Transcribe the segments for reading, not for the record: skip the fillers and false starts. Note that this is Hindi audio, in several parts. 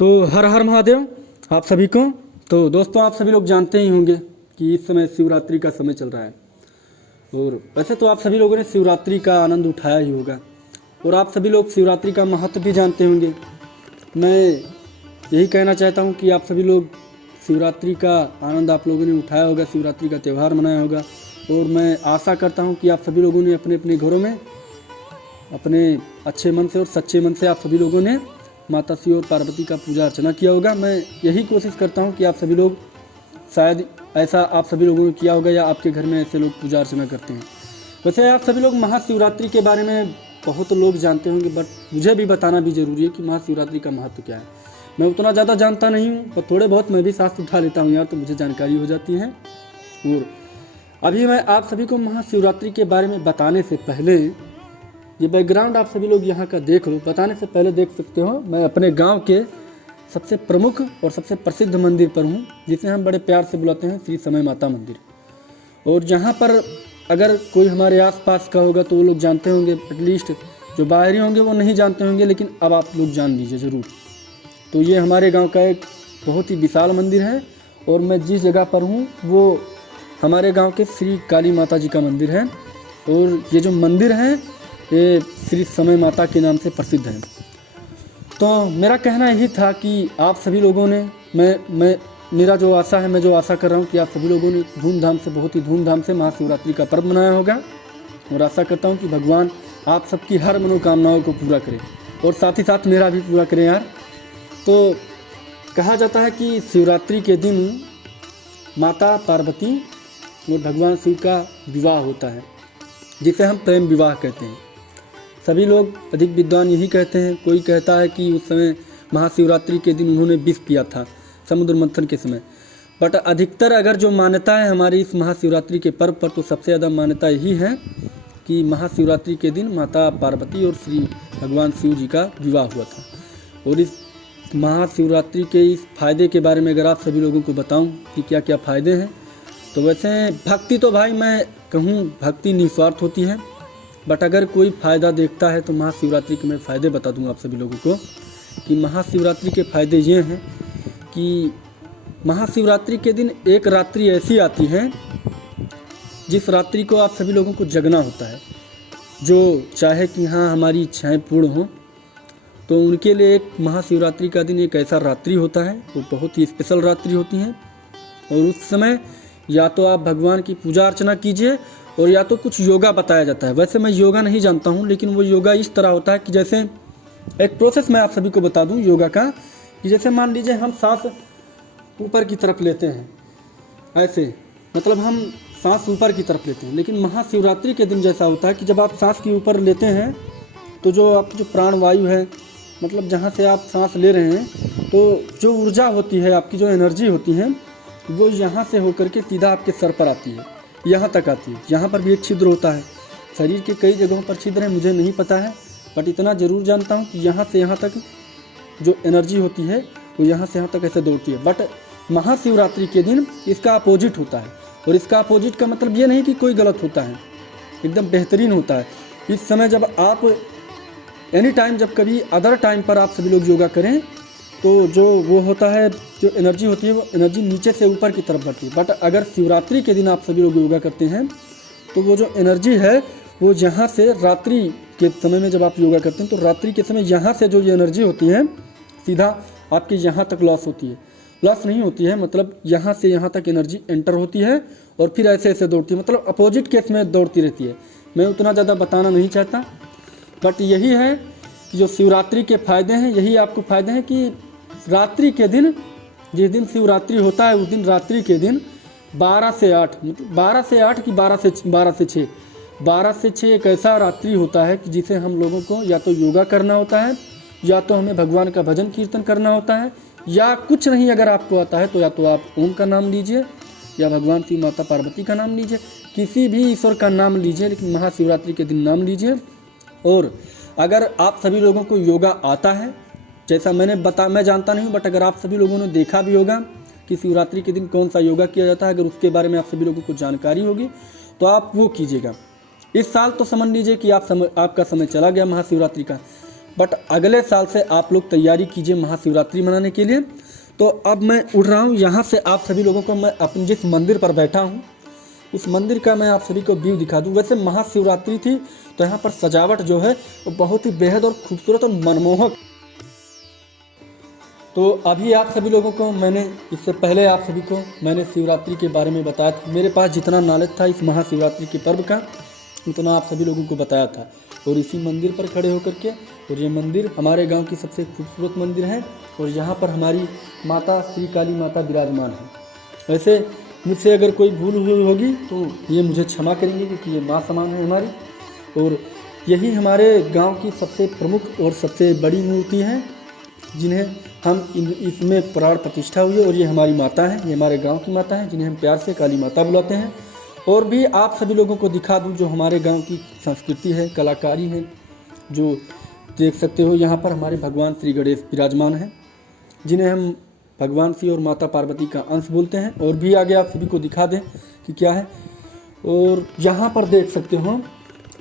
तो हर हर महादेव आप सभी को। तो दोस्तों, आप सभी लोग जानते ही होंगे कि इस समय शिवरात्रि का समय चल रहा है और वैसे तो आप सभी लोगों ने शिवरात्रि का आनंद उठाया ही होगा और आप सभी लोग शिवरात्रि का महत्व भी जानते होंगे। मैं यही कहना चाहता हूं कि आप सभी लोग शिवरात्रि का आनंद आप लोगों ने उठाया होगा, शिवरात्रि का त्यौहार मनाया होगा और मैं आशा करता हूं कि आप सभी लोगों ने अपने अपने घरों में अपने अच्छे मन से और सच्चे मन से आप सभी लोगों ने माता शिव और पार्वती का पूजा अर्चना किया होगा। मैं यही कोशिश करता हूं कि आप सभी लोग शायद ऐसा आप सभी लोगों ने किया होगा या आपके घर में ऐसे लोग पूजा अर्चना करते हैं। वैसे आप सभी लोग महाशिवरात्रि के बारे में बहुत लोग जानते होंगे, बट मुझे भी बताना भी ज़रूरी है कि महाशिवरात्रि का महत्व क्या है। मैं उतना ज़्यादा जानता नहीं हूँ, पर थोड़े बहुत मैं भी साथ उठा लेता हूँ यार, तो मुझे जानकारी हो जाती है। और अभी मैं आप सभी को महाशिवरात्रि के बारे में बताने से पहले ये बैकग्राउंड आप सभी लोग यहाँ का देख लो। बताने से पहले देख सकते हो मैं अपने गांव के सबसे प्रमुख और सबसे प्रसिद्ध मंदिर पर हूँ, जिसे हम बड़े प्यार से बुलाते हैं श्री समय माता मंदिर। और जहाँ पर अगर कोई हमारे आसपास का होगा तो वो लोग जानते होंगे, एटलीस्ट जो बाहरी होंगे वो नहीं जानते होंगे, लेकिन अब आप लोग जान लीजिए ज़रूर। तो ये हमारे गाँव का एक बहुत ही विशाल मंदिर है और मैं जिस जगह पर हूँ वो हमारे गाँव के श्री काली माता जी का मंदिर है। और ये जो मंदिर है ये श्री समय माता के नाम से प्रसिद्ध है। तो मेरा कहना यही था कि आप सभी लोगों ने मेरा जो आशा है, मैं जो आशा कर रहा हूँ कि आप सभी लोगों ने धूमधाम से, बहुत ही धूमधाम से महाशिवरात्रि का पर्व मनाया होगा और आशा करता हूँ कि भगवान आप सबकी हर मनोकामनाओं को पूरा करे और साथ ही साथ मेरा भी पूरा करें यार। तो कहा जाता है कि शिवरात्रि के दिन माता पार्वती और भगवान शिव का विवाह होता है, जिसे हम प्रेम विवाह कहते हैं। सभी लोग अधिक विद्वान यही कहते हैं। कोई कहता है कि उस समय महाशिवरात्रि के दिन उन्होंने विष पिया था समुद्र मंथन के समय, बट अधिकतर अगर जो मान्यता है हमारी इस महाशिवरात्रि के पर्व पर, तो सबसे ज़्यादा मान्यता यही है कि महाशिवरात्रि के दिन माता पार्वती और श्री भगवान शिव जी का विवाह हुआ था। और इस महाशिवरात्रि के इस फायदे के बारे में अगर आप सभी लोगों को बताऊं कि क्या क्या फ़ायदे हैं, तो वैसे भक्ति तो भाई मैं कहूँ भक्ति निस्वार्थ होती है, बट अगर कोई फ़ायदा देखता है तो महाशिवरात्रि के मैं फ़ायदे बता दूंगा आप सभी लोगों को। कि महाशिवरात्रि के फ़ायदे ये हैं कि महाशिवरात्रि के दिन एक रात्रि ऐसी आती है जिस रात्रि को आप सभी लोगों को जगना होता है, जो चाहे कि हाँ हमारी इच्छाएं पूर्ण हों, तो उनके लिए एक महाशिवरात्रि का दिन एक ऐसा रात्रि होता है, वो बहुत ही स्पेशल रात्रि होती है। और उस समय या तो आप भगवान की पूजा अर्चना कीजिए और या तो कुछ योगा बताया जाता है। वैसे मैं योगा नहीं जानता हूँ, लेकिन वो योगा इस तरह होता है कि जैसे एक प्रोसेस मैं आप सभी को बता दूँ योगा का, कि जैसे मान लीजिए हम सांस ऊपर की तरफ लेते हैं, ऐसे मतलब हम सांस ऊपर की तरफ लेते हैं। लेकिन महाशिवरात्रि के दिन जैसा होता है कि जब आप सांस के ऊपर लेते हैं तो जो प्राणवायु है, मतलब जहाँ से आप सांस ले रहे हैं, तो जो ऊर्जा होती है, आपकी जो एनर्जी होती है, वो यहाँ से होकर के सीधा आपके सर पर आती है, यहाँ तक आती है। यहाँ पर भी एक छिद्र होता है, शरीर के कई जगहों पर छिद्र है, मुझे नहीं पता है, बट इतना ज़रूर जानता हूँ कि यहाँ से यहाँ तक जो एनर्जी होती है वो यहाँ से यहाँ तक ऐसे दौड़ती है। बट महाशिवरात्रि के दिन इसका अपोजिट होता है, और इसका अपोजिट का मतलब ये नहीं कि कोई गलत होता है, एकदम बेहतरीन होता है। इस समय जब आप एनी टाइम, जब कभी अदर टाइम पर आप सभी लोग योगा करें तो जो वो होता है, जो एनर्जी होती है वो एनर्जी नीचे से ऊपर की तरफ बढ़ती है। बट अगर शिवरात्रि के दिन आप सभी लोग योगा करते हैं तो वो जो एनर्जी है वो यहाँ से रात्रि के समय में जब आप योगा करते हैं तो रात्रि के समय यहाँ से जो ये एनर्जी होती है सीधा आपके यहाँ तक लॉस होती है, लॉस नहीं होती है, मतलब यहाँ से यहाँ तक एनर्जी एंटर होती है और फिर ऐसे ऐसे दौड़ती है, मतलब अपोजिट केस में दौड़ती रहती है। मैं उतना ज़्यादा बताना नहीं चाहता, बट यही है कि जो शिवरात्रि के फ़ायदे हैं, यही आपको फ़ायदे हैं कि रात्रि के दिन, जिस दिन शिवरात्रि होता है उस दिन रात्रि के दिन 12 से 8, मतलब 12 से 8 कि 12 से 6 एक ऐसा रात्रि होता है कि जिसे हम लोगों को या तो योगा करना होता है, या तो हमें भगवान का भजन कीर्तन करना होता है, या कुछ नहीं अगर आपको आता है तो या तो आप ओम का नाम लीजिए या भगवान की माता पार्वती का नाम लीजिए, किसी भी ईश्वर का नाम लीजिए, लेकिन महाशिवरात्रि के दिन नाम लीजिए। और अगर आप सभी लोगों को योगा आता है, जैसा मैं जानता नहीं हूँ, बट अगर आप सभी लोगों ने देखा भी होगा कि शिवरात्रि के दिन कौन सा योगा किया जाता है, अगर उसके बारे में आप सभी लोगों को जानकारी होगी तो आप वो कीजिएगा। इस साल तो समझ लीजिए कि आपका समय चला गया महाशिवरात्रि का, बट अगले साल से आप लोग तैयारी कीजिए महाशिवरात्रि मनाने के लिए। तो अब मैं उठ रहा हूँ यहाँ से। आप सभी लोगों को मैं अपने जिस मंदिर पर बैठा हूँ उस मंदिर का मैं आप सभी को व्यू दिखा दूँ। वैसे महाशिवरात्रि थी तो यहाँ पर सजावट जो है वो बहुत ही बेहद और खूबसूरत और मनमोहक। तो अभी आप सभी लोगों को मैंने इससे पहले आप सभी को मैंने शिवरात्रि के बारे में बताया था। मेरे पास जितना नॉलेज था इस महाशिवरात्रि के पर्व का उतना आप सभी लोगों को बताया था। और इसी मंदिर पर खड़े होकर के, और ये मंदिर हमारे गांव की सबसे खूबसूरत मंदिर है और यहाँ पर हमारी माता श्री काली माता विराजमान है। वैसे मुझसे अगर कोई भूल हुई होगी तो ये मुझे क्षमा करेंगे क्योंकि ये माँ समान है हमारी। और यही हमारे गांव की सबसे प्रमुख और सबसे बड़ी मूर्ति है जिन्हें हम इसमें प्राण प्रतिष्ठा हुई है। और ये हमारी माता है, ये हमारे गांव की माता है जिन्हें हम प्यार से काली माता बुलाते हैं। और भी आप सभी लोगों को दिखा दूं जो हमारे गांव की संस्कृति है, कलाकारी है, जो देख सकते हो यहाँ पर हमारे भगवान श्री गणेश विराजमान हैं जिन्हें हम भगवान शिव और माता पार्वती का अंश बोलते हैं। और भी आगे आप सभी को दिखा दें कि क्या है। और यहाँ पर देख सकते हो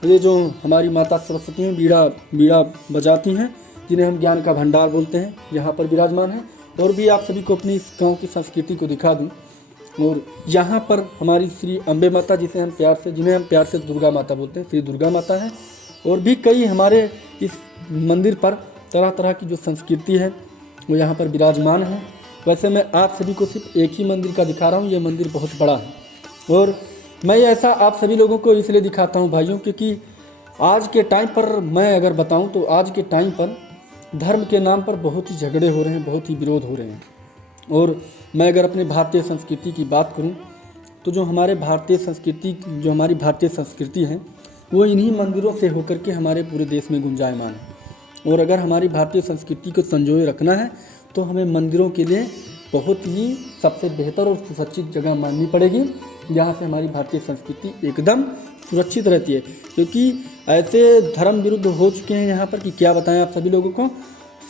ये जो हमारी माता सरस्वती हैं बीड़ा बजाती हैं जिन्हें हम ज्ञान का भंडार बोलते हैं, यहाँ पर विराजमान है। और भी आप सभी को अपनी इस गाँव की संस्कृति को दिखा दूँ। और यहाँ पर हमारी श्री अम्बे माता जिन्हें हम प्यार से दुर्गा माता बोलते हैं, श्री दुर्गा माता है। और भी कई हमारे इस मंदिर पर तरह तरह की जो संस्कृति है वो यहाँ पर विराजमान है। वैसे मैं आप सभी को सिर्फ एक ही मंदिर का दिखा रहा हूँ, ये मंदिर बहुत बड़ा है। और मैं ऐसा आप सभी लोगों को इसलिए दिखाता हूँ भाइयों क्योंकि आज के टाइम पर मैं अगर बताऊँ तो आज के टाइम पर धर्म के नाम पर बहुत ही झगड़े हो रहे हैं, बहुत ही विरोध हो रहे हैं। और मैं अगर अपने भारतीय संस्कृति की बात करूं तो जो हमारी भारतीय संस्कृति है वो इन्हीं मंदिरों से होकर के हमारे पूरे देश में गुंजायमान है। और अगर हमारी भारतीय संस्कृति को संजोए रखना है तो हमें मंदिरों के लिए बहुत ही सबसे बेहतर और सुरक्षित जगह माननी पड़ेगी जहाँ से हमारी भारतीय संस्कृति एकदम सुरक्षित रहती है। क्योंकि ऐसे धर्म विरुद्ध हो चुके हैं यहाँ पर कि क्या बताएं आप सभी लोगों को।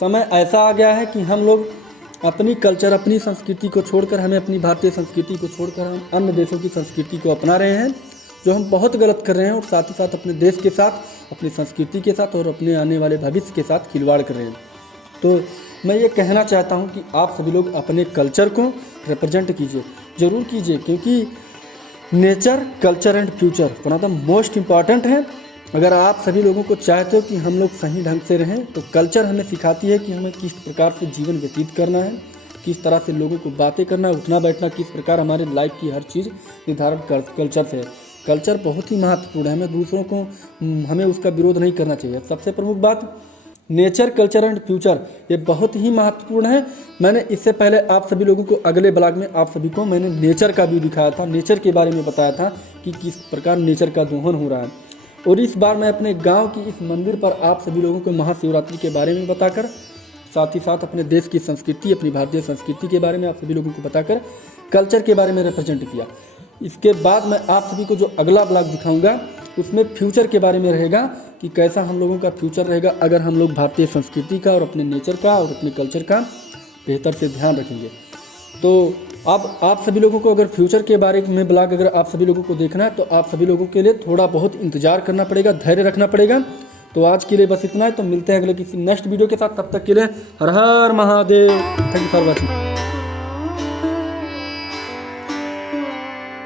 समय ऐसा आ गया है कि हम लोग अपनी कल्चर, अपनी संस्कृति को छोड़कर, हमें अपनी भारतीय संस्कृति को छोड़कर हम अन्य देशों की संस्कृति को अपना रहे हैं, जो हम बहुत गलत कर रहे हैं। और साथ ही साथ अपने देश के साथ, अपनी संस्कृति के साथ और अपने आने वाले भविष्य के साथ खिलवाड़ कर रहे हैं। तो मैं ये कहना चाहता हूँ कि आप सभी लोग अपने कल्चर को रिप्रेजेंट कीजिए, ज़रूर कीजिए, क्योंकि nature, culture and future one of the most important है। अगर आप सभी लोगों को चाहते हो कि हम लोग सही ढंग से रहें तो कल्चर हमें सिखाती है कि हमें किस प्रकार से जीवन व्यतीत करना है, किस तरह से लोगों को बातें करना, उठना बैठना, किस प्रकार हमारे लाइफ की हर चीज़ निर्धारण कल्चर से है। कल्चर बहुत ही महत्वपूर्ण है, हमें दूसरों को हमें उसका विरोध नहीं करना चाहिए। सबसे प्रमुख बात नेचर, कल्चर एंड फ्यूचर ये बहुत ही महत्वपूर्ण है। मैंने इससे पहले आप सभी लोगों को अगले ब्लॉग में आप सभी को मैंने नेचर का व्यू दिखाया था, नेचर के बारे में बताया था कि किस प्रकार नेचर का दोहन हो रहा है। और इस बार मैं अपने गांव की इस मंदिर पर आप सभी लोगों को महाशिवरात्रि के बारे में बताकर, साथ ही साथ अपने देश की संस्कृति, अपनी भारतीय संस्कृति के बारे में आप सभी लोगों को बताकर कल्चर के बारे में रिप्रेजेंट किया। इसके बाद मैं आप सभी को जो अगला ब्लॉग दिखाऊंगा उसमें फ्यूचर के बारे में रहेगा कि कैसा हम लोगों का फ्यूचर रहेगा अगर हम लोग भारतीय संस्कृति का और अपने नेचर का और अपने कल्चर का बेहतर से ध्यान रखेंगे। तो अब आप सभी लोगों को अगर फ्यूचर के बारे में ब्लॉग अगर आप सभी लोगों को देखना है तो आप सभी लोगों के लिए थोड़ा बहुत इंतजार करना पड़ेगा, धैर्य रखना पड़ेगा। तो आज के लिए बस इतना है, तो मिलते हैं अगले किसी नेक्स्ट वीडियो के साथ। तब तक के लिए हर हर Mahadev. Thank you for watching.